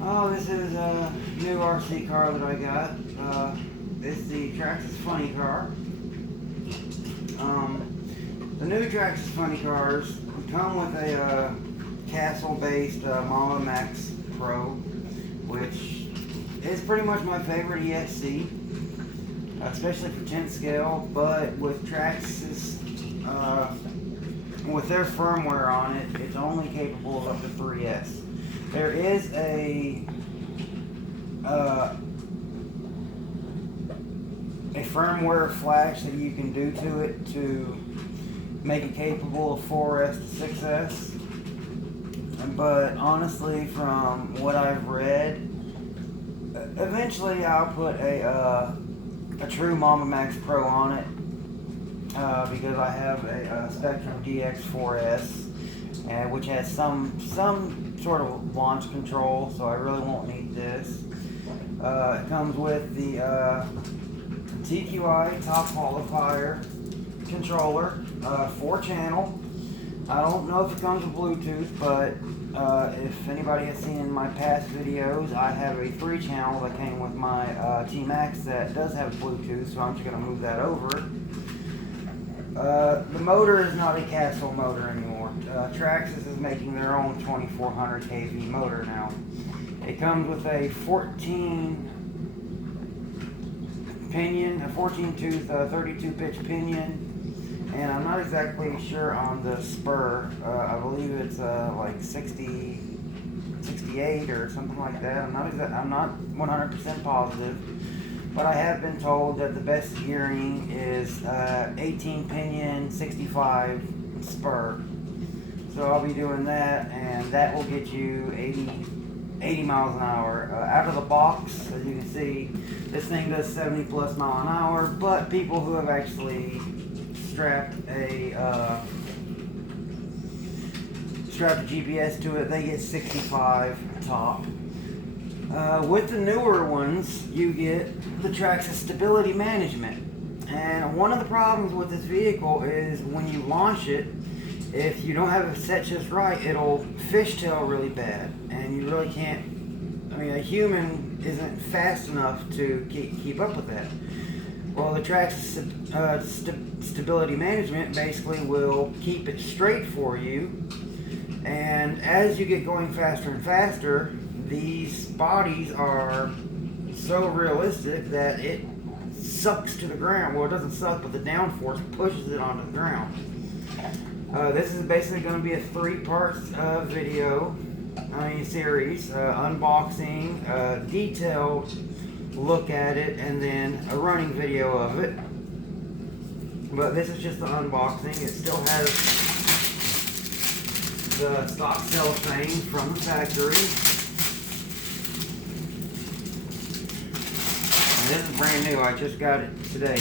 Oh, this is a new RC car that I got. It's the Traxxas Funny Car. The new Traxxas Funny Cars come with a castle-based Mama Max Pro, which is pretty much my favorite ESC, especially for 10 scale. But with Traxxas, with their firmware on it, it's only capable of up to 3S. There is a firmware flash that you can do to it to make it capable of 4S to 6S. But honestly, from what I've read, eventually I'll put a true Mama Max Pro on it because I have a Spectrum DX4S, which has some sort of launch control, so I really won't need this. It comes with the TQI top qualifier controller, 4-channel. I don't know if it comes with Bluetooth, but if anybody has seen in my past videos, I have a 3-channel that came with my T-Max that does have Bluetooth, so I'm just going to move that over. The motor is not a Castle motor anymore. Traxxas is making their own 2400 kV motor now. It comes with a 14 tooth, 32 pitch pinion, and I'm not exactly sure on the spur. I believe it's like 68 or something like that. I'm not 100% positive. But I have been told that the best gearing is 18 pinion, 65 spur. So I'll be doing that, and that will get you 80 miles an hour. Out of the box, as you can see, this thing does 70 plus mile an hour, but people who have actually strapped a GPS to it, they get 65 top. With the newer ones, you get the Traxxas stability management. And one of the problems with this vehicle is when you launch it, if you don't have it set just right, it'll fishtail really bad. And you really can't, I mean, a human isn't fast enough to keep up with that. Well, the Traxxas stability management basically will keep it straight for you. And as you get going faster and faster, these bodies are so realistic that it sucks to the ground. Well, it doesn't suck, but the downforce pushes it onto the ground. This is basically going to be a 3-part video, series, unboxing, detailed look at it, and then a running video of it. But this is just the unboxing. It still has the stock cellophane from the factory. This is brand new. I just got it today.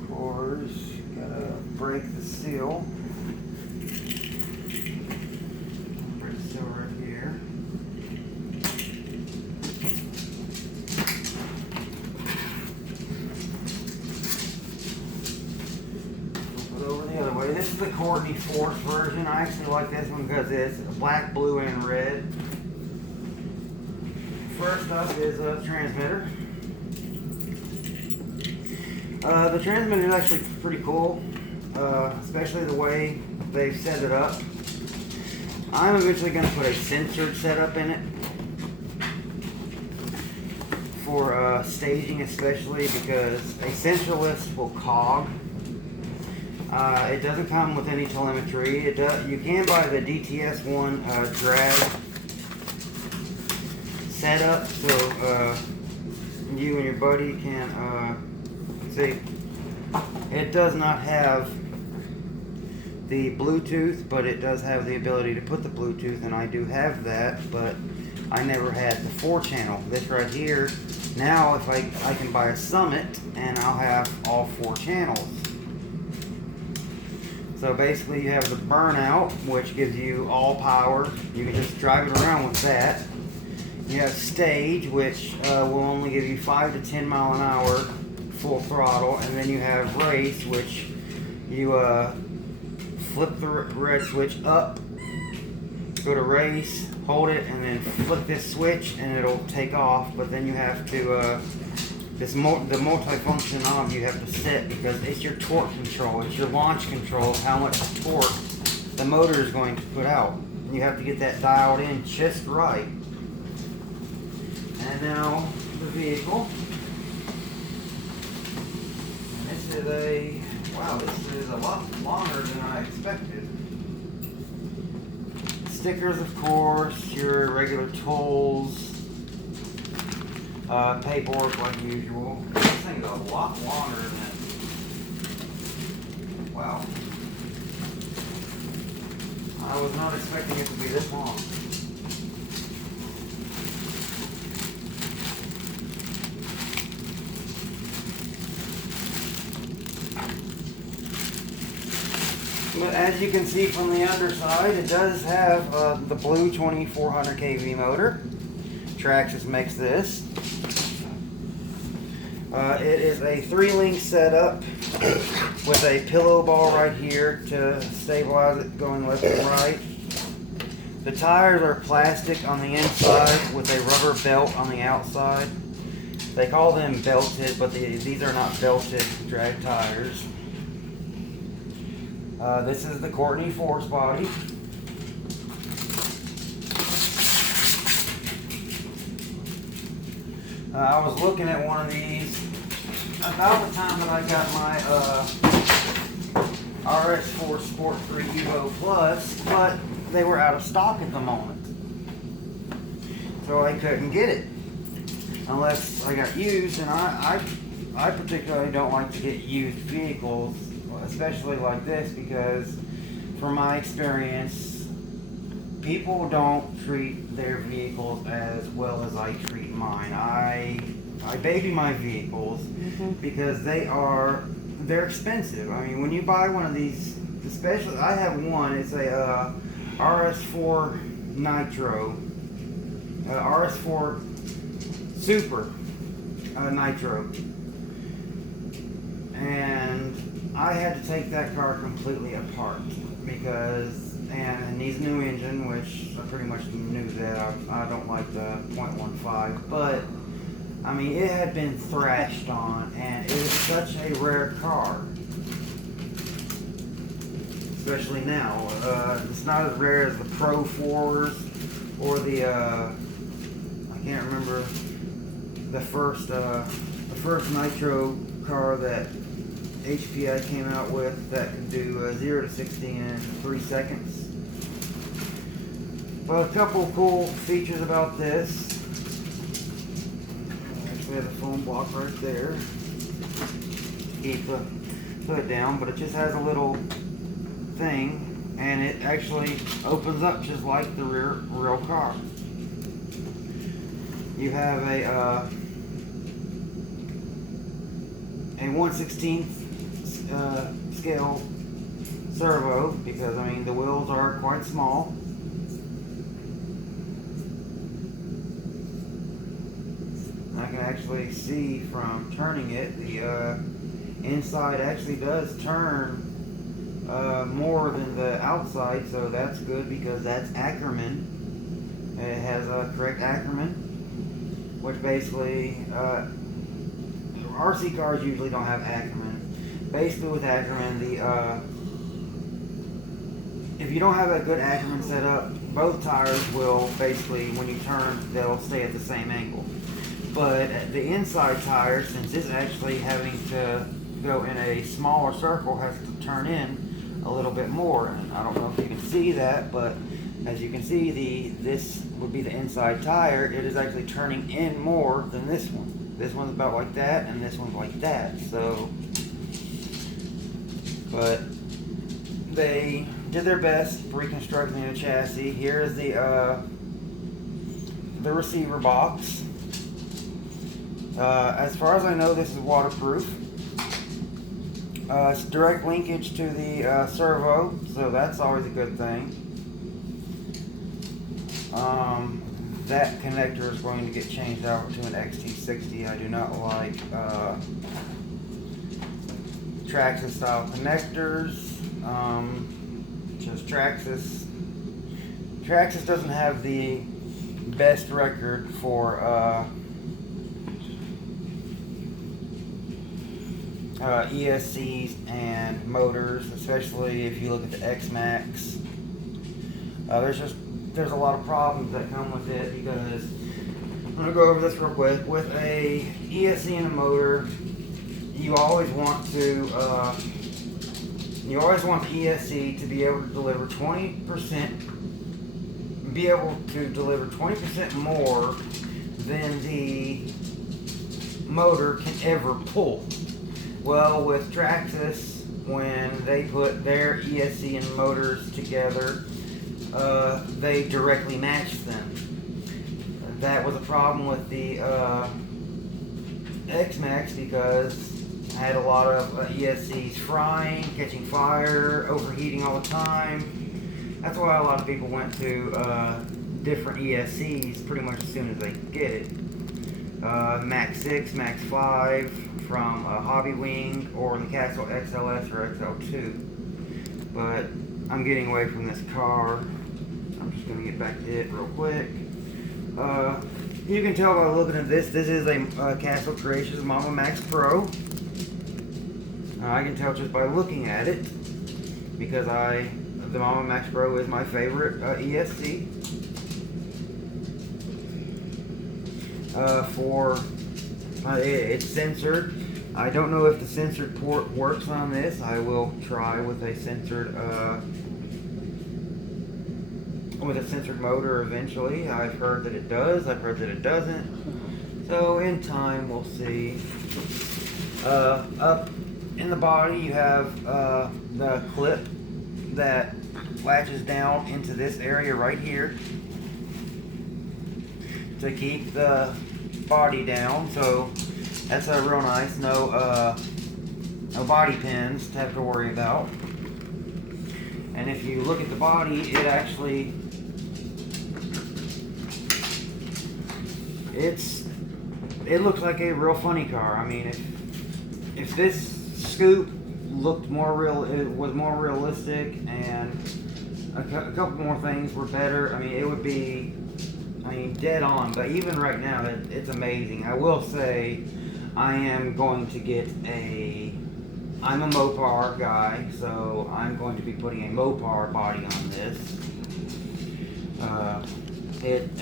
Of course, gotta break the seal. Break the seal right here. This is the Courtney Force version. I actually like this one because it's black, blue, and red. First up is a transmitter. The transmitter is actually pretty cool, especially the way they've set it up. I'm eventually going to put a censored setup in it for staging, especially because a sensorless will cog. It doesn't come with any telemetry. You can buy the DTS1 drag setup, so you and your buddy can see. It does not have the Bluetooth, but it does have the ability to put the Bluetooth, and I do have that, but I never had the 4-channel. This right here, now if I can buy a Summit, and I'll have all 4 channels. So basically you have the burnout, which gives you all power. You can just drive it around with that. You have stage, which will only give you 5 to 10 mile an hour full throttle, and then you have race, which you flip the red switch up, go to race, hold it, and then flip this switch, and it'll take off. But then you have to the multi-function knob you have to set, because it's your torque control, it's your launch control of how much torque the motor is going to put out. And you have to get that dialed in just right. And now the vehicle. And this is this is a lot longer than I expected. Stickers, of course, your regular tolls, paperwork like usual. This thing's a lot longer than, wow. I was not expecting it to be this long. But as you can see from the underside, it does have the blue 2400 kV motor. Traxxas makes this. It is a 3-link setup with a pillow ball right here to stabilize it going left and right. The tires are plastic on the inside with a rubber belt on the outside. They call them belted, but these are not belted drag tires. This is the Courtney Force body. I was looking at one of these about the time that I got my RS4 Sport 3 Evo Plus, but they were out of stock at the moment. So I couldn't get it unless I got used, and I particularly don't like to get used vehicles, especially like this, because from my experience, people don't treat their vehicles as well as I treat mine. I baby my vehicles because they're expensive. I mean, when you buy one of these, especially, I have one, it's a RS4 Nitro, RS4 Super Nitro, and I had to take that car completely apart because, and it needs a new engine, which I pretty much knew that. I don't like the 0.15, but I mean, it had been thrashed on, and it is such a rare car, especially now. It's not as rare as the Pro 4s or the I can't remember the first Nitro car that HPI came out with that can do 0 to 60 in 3 seconds. Well, a couple of cool features about this. Actually has a foam block right there to keep the hood down, but it just has a little thing, and it actually opens up just like the real car. You have a 1/16 scale servo, because I mean the wheels are quite small. I can actually see from turning it, the inside actually does turn more than the outside, so that's good because that's Ackerman. It has a correct Ackerman, which basically RC cars usually don't have Ackerman. Basically with Ackerman, if you don't have a good Ackerman set up, both tires will basically, when you turn, they'll stay at the same angle. But the inside tire, since it's actually having to go in a smaller circle, has to turn in a little bit more. And I don't know if you can see that, but as you can see, this would be the inside tire. It is actually turning in more than this one. This one's about like that, and this one's like that. So, but they did their best reconstructing the chassis. Here's the receiver box. As far as I know, this is waterproof. It's direct linkage to the servo, so that's always a good thing. that connector is going to get changed out to an XT60. I do not like Traxxas style connectors. Just Traxxas doesn't have the best record for ESCs and motors, especially if you look at the X-Max. There's a lot of problems that come with it, because I'm going to go over this real quick. With a ESC and a motor, you always want the ESC to be able to deliver 20% more than the motor can ever pull. Well, with Traxxas, when they put their ESC and motors together, they directly match them. That was a problem with the X-Max, because I had a lot of ESCs frying, catching fire, overheating all the time. That's why a lot of people went to different ESCs pretty much as soon as they get it. Max 6, Max 5 from Hobby Wing, or the Castle XLS or XL2. But I'm getting away from this car. I'm just going to get back to it real quick. You can tell by looking at this. This is a Castle Creations Mama Max Pro. I can tell just by looking at it, because the Mama Max Pro is my favorite ESC. It's censored. I don't know if the censored port works on this. I will try with a censored motor eventually. I've heard that it does. I've heard that it doesn't. So in time, we'll see. Up in the body, you have the clip that latches down into this area right here to keep the body down. So that's a real nice. No body pins to have to worry about. And if you look at the body, it looks like a real funny car. I mean, if this scoop looked was more realistic, and a couple more things were better, I mean, it would be, dead on. But even right now, it's amazing. I will say, I'm a Mopar guy, so I'm going to be putting a Mopar body on this.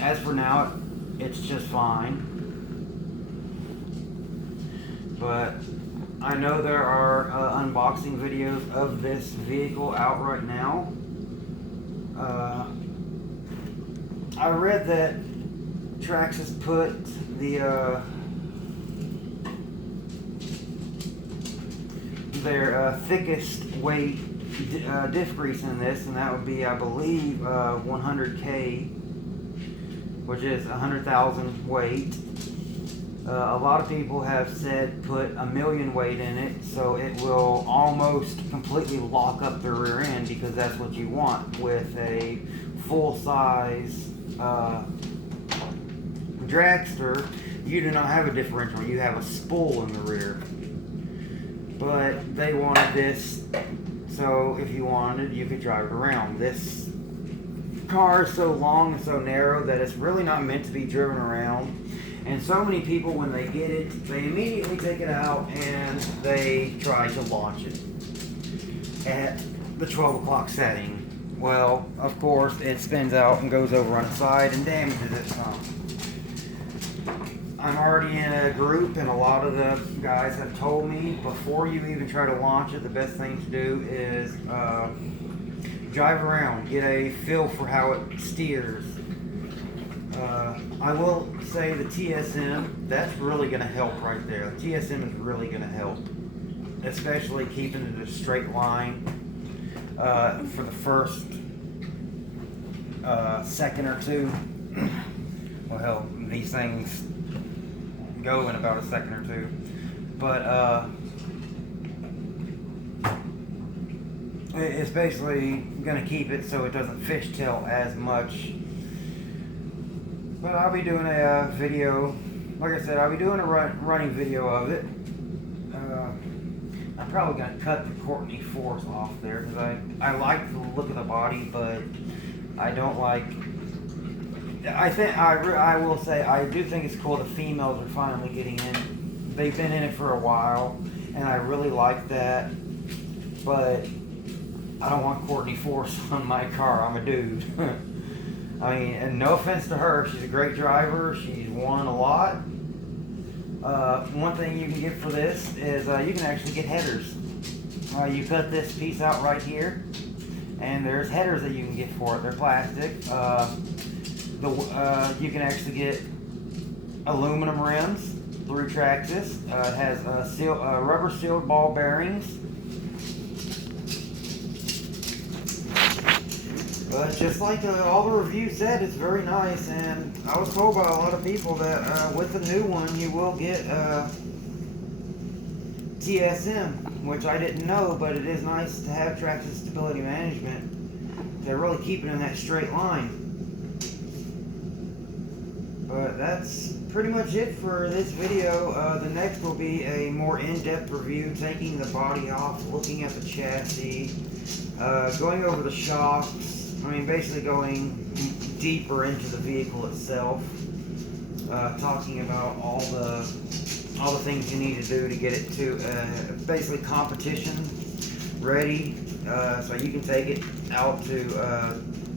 As for now, it's just fine. But I know there are unboxing videos of this vehicle out right now. I read that Traxxas put their thickest weight diff grease in this, and that would be, I believe, 100K, which is 100,000 weight. A lot of people have said put 1,000,000 weight in it, so it will almost completely lock up the rear end, because that's what you want with a full-size dragster. You do not have a differential, you have a spool in the rear. But they wanted this, so if you wanted, you could drive it around. This car is so long and so narrow that it's really not meant to be driven around. And so many people, when they get it, they immediately take it out and they try to launch it at the 12 o'clock setting. Well, of course, it spins out and goes over on its side and damages it some. I'm already in a group, and a lot of the guys have told me, before you even try to launch it, the best thing to do is drive around, get a feel for how it steers. I will say the TSM, that's really going to help right there. The TSM is really going to help, especially keeping it a straight line for the first second or two. Well, hell, these things go in about a second or two. But it's basically going to keep it so it doesn't fishtail as much But I'll be doing a video. Like I said, I'll be doing a running video of it. I'm probably going to cut the Courtney Force off there because I like the look of the body, but I don't like. I will say I do think it's cool the females are finally getting in. They've been in it for a while, and I really like that. But I don't want Courtney Force on my car. I'm a dude. I mean, and no offense to her, she's a great driver. She's won a lot. One thing you can get for this is you can actually get headers. You cut this piece out right here, and there's headers that you can get for it. They're plastic. You can actually get aluminum rims through Traxxas. It has rubber sealed ball bearings. But just like all the reviews said, it's very nice, and I was told by a lot of people that with the new one you will get TSM, which I didn't know, but it is nice to have Traxxas Stability Management. They're really keeping in that straight line. But that's pretty much it for this video. The next will be a more in-depth review, taking the body off, looking at the chassis, going over the shocks. I mean, basically going deeper into the vehicle itself, talking about all the things you need to do to get it to basically competition ready, so you can take it out to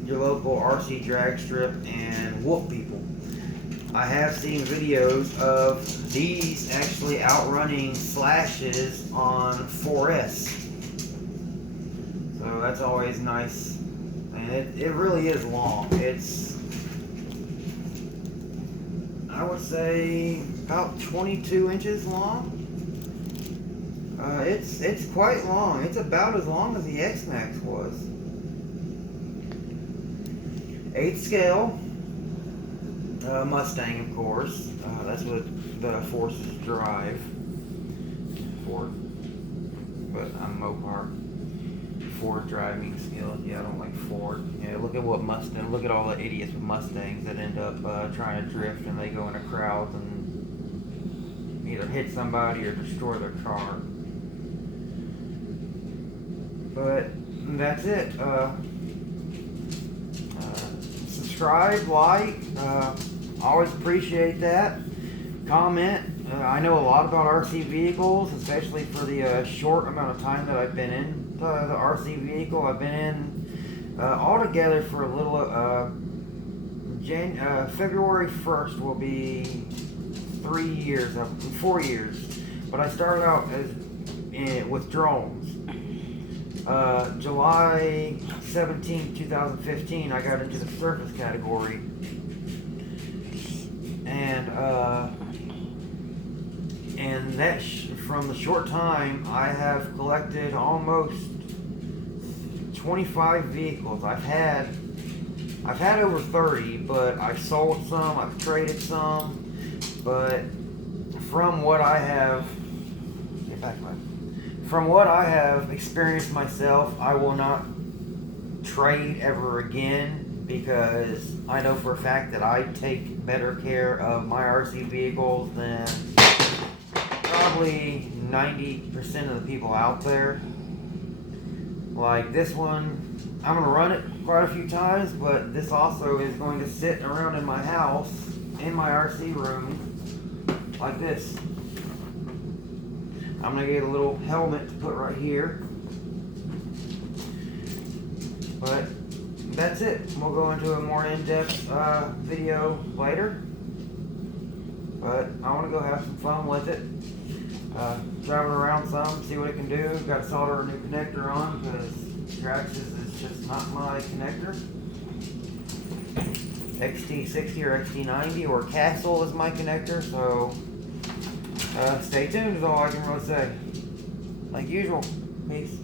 your local RC drag strip and whoop people. I have seen videos of these actually outrunning Slashes on 4S, so that's always nice. And it really is long. It's, I would say, about 22 inches long. It's quite long. It's about as long as the X-Max was. 8th scale. Mustang, of course. That's what the Forces drive. Ford. But I'm Mopar. Ford driving skills. Yeah, I don't like Ford. Yeah, look at what Mustang. Look at all the idiots with Mustangs that end up trying to drift, and they go into crowds and either hit somebody or destroy their car. But that's it. Subscribe, like. Always appreciate that. Comment. I know a lot about RC vehicles, especially for the short amount of time that I've been in the RC vehicle. I've been in altogether for a little. February 1st will be 4 years. But I started out with drones. July 17, 2015, I got into the surface category. And that from the short time, I have collected almost 25 vehicles. I've had over 30, but I've sold some, I've traded some, but from what I have experienced myself, I will not trade ever again, because I know for a fact that I take better care of my RC vehicles than probably 90% of the people out there. Like this one, I'm going to run it quite a few times, but this also is going to sit around in my house, in my RC room, like this. I'm going to get a little helmet to put right here. But that's it. We'll go into a more in-depth video later. But I want to go have some fun with it. Drive it around some, see what it can do. Got to solder a new connector on because Traxxas is just not my connector. XT60 or XT90 or Castle is my connector, so stay tuned is all I can really say. Like usual. Peace.